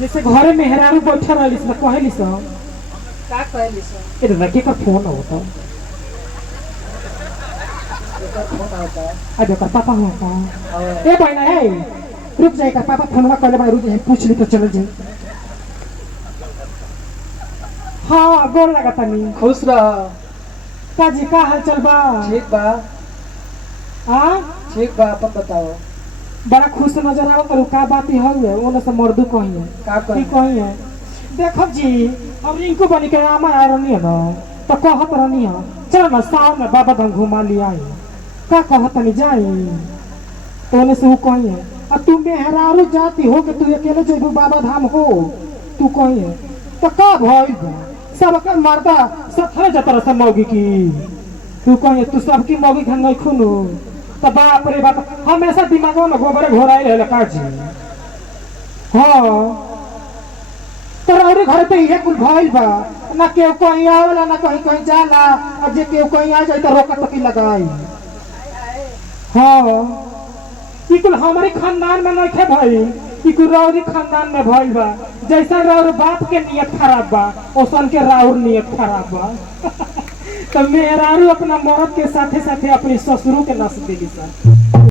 जैसे घरे मेहरारू बैठा रही ना कहली सब का कहली सर? ये लड़के का फोन होता फोन आता है अरे का पापा होता और ए बहना है रुक जाएगा पापा फोनवा कर ले रुक जाए पूछ ली तो चल जाए हाँ गोर लगा तनी खुश रह। काजी का हाल चल बा ठीक बा। हाँ ठीक बा, अपन बताओ। बड़ा खुश नजर आवा करू का बात ही है वो न से मर्दू कही है का की कही है देखो जी अब रिंकू बनी के आमा आ रहनी है ना तो कहत रहनी है चलो ना शाम में बाबा धाम घुमा लिया का कहत नहीं जाई तो उन्हें से वो कही है अब तू मेहरारू जाती हो कि तू अकेले जेबू बाबा धाम हो तू कही है तो का भइल बा सब के मर्दा सब थरे जाता रहा मौगी की तू कही है तू सबकी मौगी घर नहीं खुनू तो बाप रे बाप हमेशा दिमाग में गोबर घोराई रहे काजी हाँ तो रौरी घर पे ये कुल भइल बा ना केहू कहीं आवेला ना कहीं कहीं जाला और जे केहू कहीं आ जाए तो रोका टकी लगाई हाँ ई कुल हमारे खानदान में नहीं थे भाई ई कुल रौरी खानदान में भइल बा जैसा रौर बाप के नियत खराब बा ओसन के राउर नियत खराब बा तो मेहरारू अपना मर्द के साथे साथे अपनी ससुरों के नस देली सर